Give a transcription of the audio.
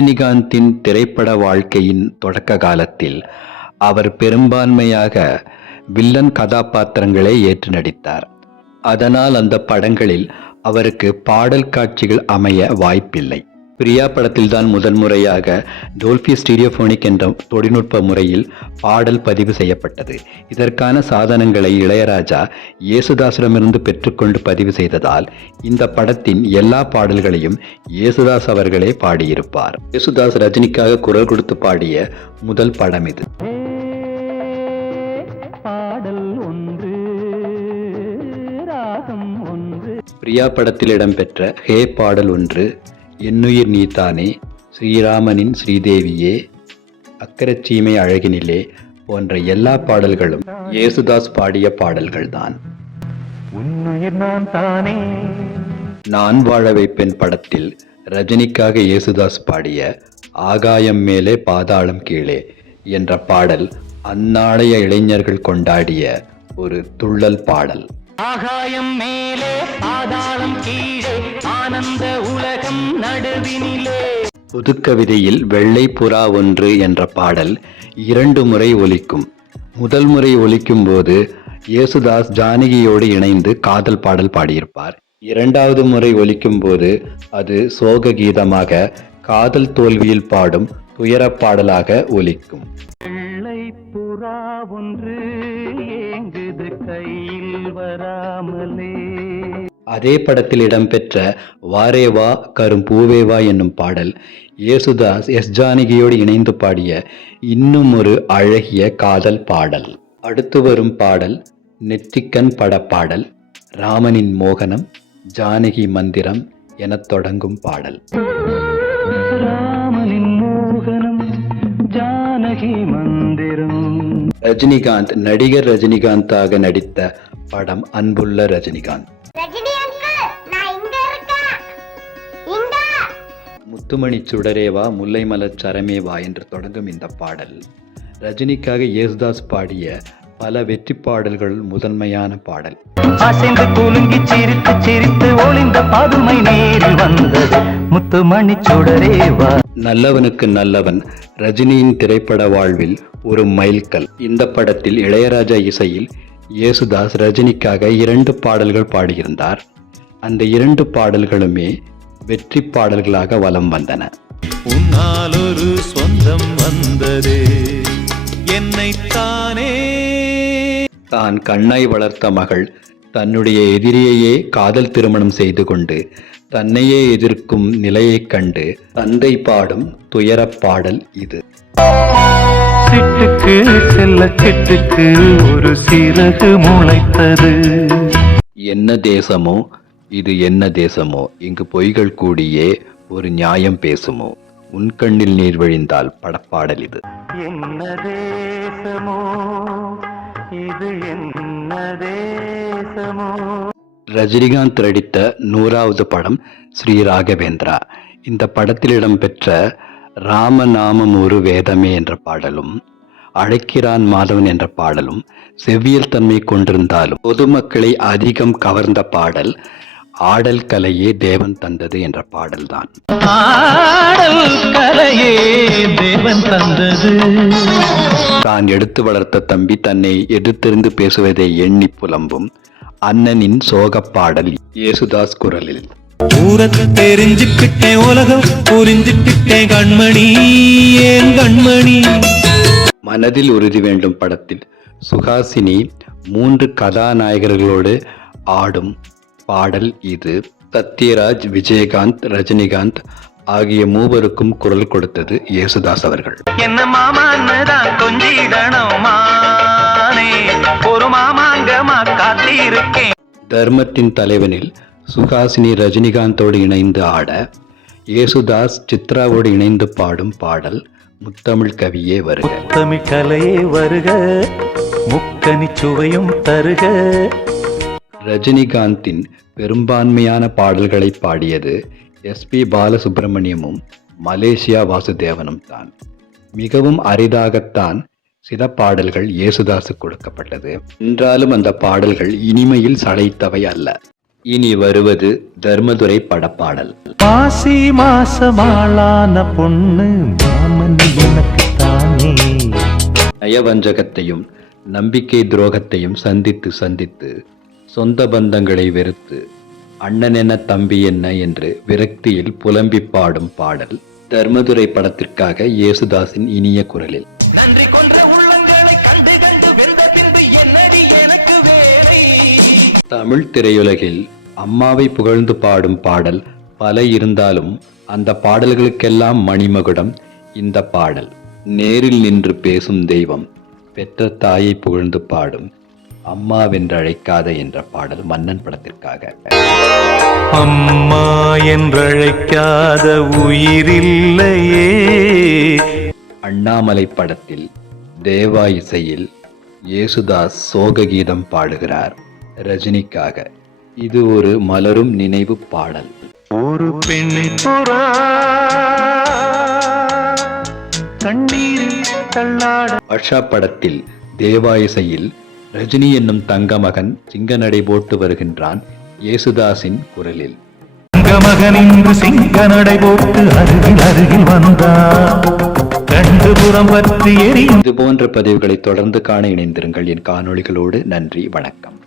ரஜினிகாந்தின் திரைப்பட வாழ்க்கையின் தொடக்க காலத்தில் அவர் பெரும்பான்மையாக வில்லன் கதாபாத்திரங்களை ஏற்று நடித்தார். அதனால் அந்த படங்களில் அவருக்கு பாடல் காட்சிகள் அமைய வாய்ப்பில்லை. பிரியா படத்தில்தான் முதன்முறையாக டோல்பி ஸ்டீரியோஃபோனிக் என்ற தொழில்நுட்ப முறையில் பாடல் பதிவு செய்யப்பட்டது. இதற்கான சாதனங்களை இளையராஜா இயேசுதாஸிடமிருந்து பெற்றுக்கொண்டு பதிவு செய்ததால் இந்த படத்தின் எல்லா பாடல்களையும் இயேசுதாஸ் அவர்களே பாடியிருப்பார். இயேசுதாஸ் ரஜினிக்காக குரல் கொடுத்து பாடிய முதல் படம் இது. பாடல் ஒன்று ராகம் ஒன்று. பிரியா படத்தில் இடம்பெற்ற ஹே பாடல் ஒன்று என்னுயிர் நீதானே ஸ்ரீராமனின் ஸ்ரீதேவியே அக்கரச்சீமை அழகினிலே போன்ற எல்லா பாடல்களும் இயேசுதாஸ் பாடிய பாடல்கள்தான். நான் தானே. நான் வாழ வைப்பேன் படத்தில் ரஜினிக்காக இயேசுதாஸ் பாடிய ஆகாயம் மேலே பாதாளம் கீழே என்ற பாடல் அந்நாளைய இளைஞர்கள் கொண்டாடிய ஒரு துள்ளல் பாடல். ஆகாயம் மேலே பாதாளம் கீழே ஆனந்த உலகம் நடுவினிலே. புதுக்கவிதையில் வெள்ளை புறா ஒன்று என்ற பாடல் இரண்டு முறை ஒலிக்கும். முதல் முறை ஒலிக்கும் போது இயேசுதாஸ் ஜானகியோடு இணைந்து காதல் பாடல் பாடியிருப்பார். இரண்டாவது முறை ஒலிக்கும் போது அது சோக கீதமாக காதல் தோல்வியில் பாடும் துயரப் பாடலாக ஒலிக்கும். வெள்ளை புறா ஒன்று அதே படத்தில் இடம்பெற்ற வாரே வா கரும் பூவே வா என்னும் பாடல் இயேசுதாஸ் எஸ். ஜானகியோடு இணைந்து பாடிய இன்னும் ஒரு அழகிய காதல் பாடல். அடுத்து வரும் பாடல் நெற்றிக்கண் படப்பாடல் ராமனின் மோகனம் ஜானகி மந்திரம் எனத் தொடங்கும் பாடல். ராமனின் மோகனம் ஜானகி மந்திரம். ரஜினிகாந்த் நடிகர் ரஜினிகாந்தாக நடித்த படம் அன்புள்ள ரஜினிகாந்த். முத்துமணி சுடரேவா முல்லை மலர் சரமேவா என்று தொடங்கும் இந்த பாடல். ரஜினிக்காக இயேசுதாஸ் பாடிய பல வெற்றி பாடல்கள் முதன்மையான பாடல். அசைந்து குலுங்கி சிரித்து சிரித்து ஒளிந்த பதுமை நேரில் வந்தது. முத்துமணி சுடரேவா நல்லவனுக்கு நல்லவன் ரஜினியின் திரைப்பட வாழ்வில் ஒரு மைல்கல். இந்த படத்தில் இளையராஜா இசையில் இயேசுதாஸ் ரஜினிக்காக இரண்டு பாடல்கள் பாடியிருந்தார். அந்த இரண்டு பாடல்களுமே வெற்றி பாடல்களாக வலம் வந்தன. உன்னால் ஒரு சொந்தம் வந்தது என்னைத்தானே தான். கண்ணாய் வளர்த்த மகள் தன்னுடைய எதிரியையே காதல் திருமணம் செய்து கொண்டு தன்னையே எதிர்க்கும் நிலையைக் கண்டு தந்தை பாடும் துயரப் பாடல் இது. சிட்டுக்கு செல்ல சிட்டுக்கு ஒரு சிறகு முளைத்தது. என்ன தேசமோ இது என்ன தேசமோ? இங்கு பொய்கள் கூடியே ஒரு நியாயம் பேசுமோ? உன் கண்ணில் நீர் வழிந்தால் படப்பாடல் இது. என்ன தேசமோ? இது என்ன தேசமோ? ரஜினிகாந்த் நடித்த நூறாவது படம் ஸ்ரீ ராகவேந்திரா. இந்த படத்தில் இடம்பெற்ற ராமநாமம் ஒரு வேதமே என்ற பாடலும் அழைக்கிறான் மாதவன் என்ற பாடலும் செவ்வியல் தன்மை கொண்டிருந்தாலும் பொதுமக்களை அதிகம் கவர்ந்த பாடல் ஆடல் கலையே தேவன் தந்தது என்ற பாடல்தான். ஆடல் கலையே தேவன் தந்தது. தான் எடுத்து வளர்த்த தம்பி தன்னை எதிர்த்திருந்து பேசுவதை எண்ணி புலம்பும் அண்ணனின் சோகப் பாடல் இயேசுதாஸ் குரலில். ஊரத்தை தெரிஞ்சுக்கிட்டேன் உலகம் புரிஞ்சுக்கிட்டேன் கண்மணி ஏன் கண்மணி? மனதில் உறுதி வேண்டும் படத்தில் சுஹாசினி மூன்று கதாநாயகர்களோடு ஆடும் பாடல் இது. சத்யராஜ் விஜயகாந்த் ரஜினிகாந்த் ஆகிய மூவருக்கும் குரல் கொடுத்தது இயேசுதாஸ் அவர்கள். என்ன மானே? ஒரு மாமாங்கமா காத்திருக்கேன். தர்மத்தின் தலைவனில் சுஹாசினி ரஜினிகாந்தோடு இணைந்து ஆட இயேசுதாஸ் சித்ராவோடு இணைந்து பாடும் பாடல் முத்தமிழ் கவியே வருக. தமிழ் கலையே வருக முக்கனி சுவையும் தருக. ரஜினிகாந்தின் பெரும்பான்மையான பாடல்களை பாடியது எஸ்பி பாலசுப்ரமணியமும் மலேசியா வாசுதேவனும் தான். மிகவும் அரிதாகத்தான் சில பாடல்கள் இயேசுதாசு கொடுக்கப்பட்டது. என்றாலும் அந்த பாடல்கள் இனிமையில் சளைத்தவை அல்ல. இனி வருவது தர்மதுரை படப்பாடல். மாசி மாசமாளான பொண்ணு நயவஞ்சகத்தையும் நம்பிக்கை துரோகத்தையும் சந்தித்து சந்தித்து சொந்த பந்தங்களை வெறுத்து அண்ணன் என்ன தம்பி என்ன? என்று விரக்தியில் புலம்பி பாடும் பாடல் தர்மதுரை படத்திற்காக இயேசுதாஸின் இனிய குரலில். நன்றி கொன்ற உள்ளங்களை கண்டு கண்டு வெந்த பின்பு என்னடி எனக்கு வேலை? தமிழ் திரையுலகில் அம்மாவை புகழ்ந்து பாடும் பாடல் பல இருந்தாலும் அந்த பாடல்களுக்கெல்லாம் மணிமகுடம் இந்த பாடல். நேரில் நின்று பேசும் தெய்வம் பெற்ற தாயை புகழ்ந்து பாடும் அம்மாவென்றழைக்காத என்ற பாடல் மன்னன் படத்திற்காக. அம்மா என்றழைக்காத உயிரில்லையே. அண்ணாமலை படத்தில் தேவா இசையில் இயேசுதாஸ் சோக கீதம் பாடுகிறார் ரஜினிக்காக. இது ஒரு மலரும் நினைவு பாடல். ஒரு பெண்ணை புறா கண்ணீரில் தள்ளாட. படத்தில் தேவா இசையில் ரஜினி என்னும் தங்க மகன் சிங்க நடை போட்டு வருகின்றான் இயேசுதாஸின் குரலில். மகன் இன்று சிங்க நடை போட்டு அருகில் அருகில் எரியும். இது போன்ற பதிவுகளை தொடர்ந்து காண இணைந்திருங்கள். என் காணொளிகளோடு நன்றி வணக்கம்.